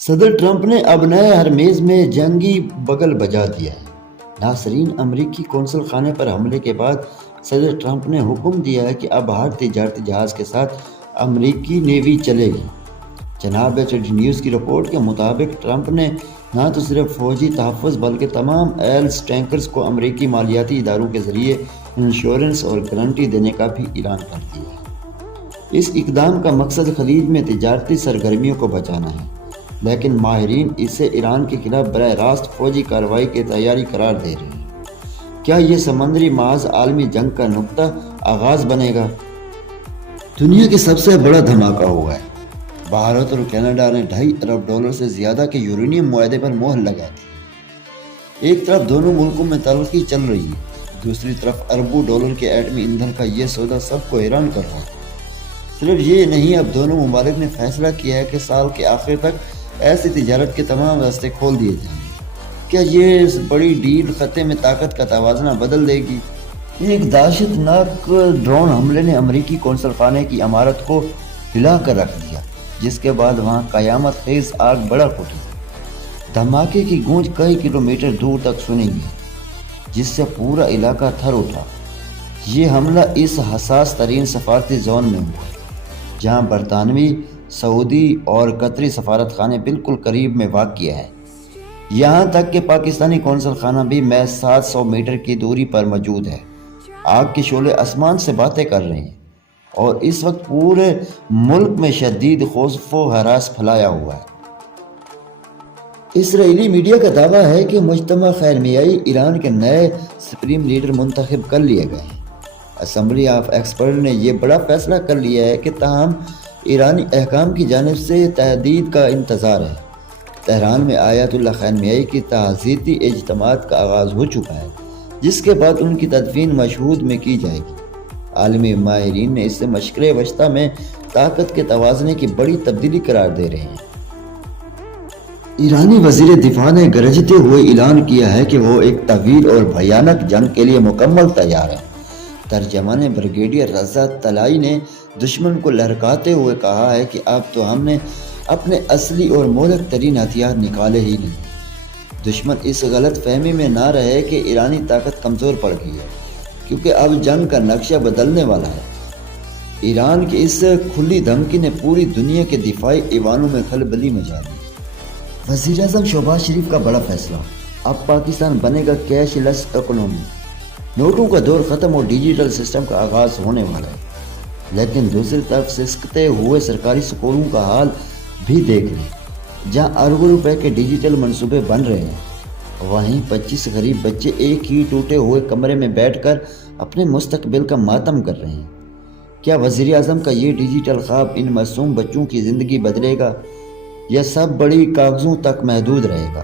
صدر ٹرمپ نے اب نئے ہرمیز میں جنگی بگل بجا دیا ہے۔ ناظرین، امریکی قونصل خانے پر حملے کے بعد صدر ٹرمپ نے حکم دیا ہے کہ اب ہر تجارتی جہاز کے ساتھ امریکی نیوی چلے گی۔ جناب ایچ نیوز کی رپورٹ کے مطابق ٹرمپ نے نہ تو صرف فوجی تحفظ بلکہ تمام ایلز ٹینکرز کو امریکی مالیاتی اداروں کے ذریعے انشورنس اور گارنٹی دینے کا بھی اعلان کر دیا ہے۔ اس اقدام کا مقصد خلیج میں تجارتی سرگرمیوں کو بچانا ہے، لیکن ماہرین اسے ایران کے خلاف براہ راست فوجی کارروائی کی تیاری قرار دے رہے ہیں۔ کیا یہ سمندری محاذ عالمی جنگ کا نقطہ آغاز بنے گا؟ دنیا کے سب سے بڑا دھماکہ ہوا ہے۔ بھارت اور کینیڈا نے $2.5 ارب سے زیادہ کے یورینیم معاہدے پر مہر لگا دی۔ ایک طرف دونوں ملکوں میں تلخی چل رہی ہے، دوسری طرف اربوں ڈالر کے ایٹمی ایندھن کا یہ سودا سب کو حیران کر رہا ہے۔ صرف یہ نہیں، اب دونوں ممالک نے فیصلہ کیا ہے کہ سال کے آخر تک ایسی تجارت کے تمام راستے کھول دیے جائیں گے۔ کیا یہ بڑی ڈیل خطے میں طاقت کا توازن بدل دے گی؟ ایک دہشت ناک ڈرون حملے نے امریکی قونصل خانے کی عمارت کو ہلا کر رکھ دیا، جس کے بعد وہاں قیامت خیز آگ بھڑک اٹھی۔ دھماکے کی گونج کئی کلومیٹر دور تک سنی گئی، جس سے پورا علاقہ تھر اٹھا۔ یہ حملہ اس حساس ترین سفارتی زون میں ہوا، جہاں برطانوی، سعودی اور قطری سفارت خانے بالکل قریب میں واقع ہے۔ یہاں تک کہ پاکستانی قونصل خانہ بھی محض 700 میٹر کی دوری پر موجود ہے۔ آگ کے شعلے آسمان سے باتیں کر رہے ہیں اور اس وقت پورے ملک میں شدید خوف و ہراس پھیلایا ہوا ہے۔ اسرائیلی میڈیا کا دعویٰ ہے کہ مجتمع خیرمیائی ایران کے نئے سپریم لیڈر منتخب کر لیے گئے ہیں۔ اسمبلی آف ایکسپرٹ نے یہ بڑا فیصلہ کر لیا ہے کہ تاہم ایرانی حکام کی جانب سے تحدید کا انتظار ہے۔ تہران میں آیت اللہ خامنئی کی تعزیتی اجتماعات کا آغاز ہو چکا ہے، جس کے بعد ان کی تدفین مشہود میں کی جائے گی۔ عالمی ماہرین نے اسے مشرق وسطیٰ میں طاقت کے توازن کی بڑی تبدیلی قرار دے رہے ہیں۔ ایرانی وزیر دفاع نے گرجتے ہوئے اعلان کیا ہے کہ وہ ایک طویل اور بھیانک جنگ کے لیے مکمل تیار ہے۔ ترجمان بریگیڈیئر رضا طلائی نے دشمن کو لہراتے ہوئے کہا ہے کہ اب تو ہم نے اپنے اصلی اور مہلک ترین ہتھیار نکالے ہی نہیں۔ دشمن اس غلط فہمی میں نہ رہے کہ ایرانی طاقت کمزور پڑ گئی ہے، کیونکہ اب جنگ کا نقشہ بدلنے والا ہے۔ ایران کی اس کھلی دھمکی نے پوری دنیا کے دفاعی ایوانوں میں کھلبلی مچا دی۔ وزیر اعظم شہباز شریف کا بڑا فیصلہ، اب پاکستان بنے گا کیش لیس اکنومی۔ نوٹوں کا دور ختم اور ڈیجیٹل سسٹم کا آغاز ہونے والا ہے، لیکن دوسری طرف سسکتے ہوئے سرکاری سکولوں کا حال بھی دیکھ لیں، جہاں اربوں روپے کے ڈیجیٹل منصوبے بن رہے ہیں، وہیں 25 غریب بچے ایک ہی ٹوٹے ہوئے کمرے میں بیٹھ کر اپنے مستقبل کا ماتم کر رہے ہیں۔ کیا وزیر اعظم کا یہ ڈیجیٹل خواب ان معصوم بچوں کی زندگی بدلے گا یا سب بڑی کاغذوں تک محدود رہے گا؟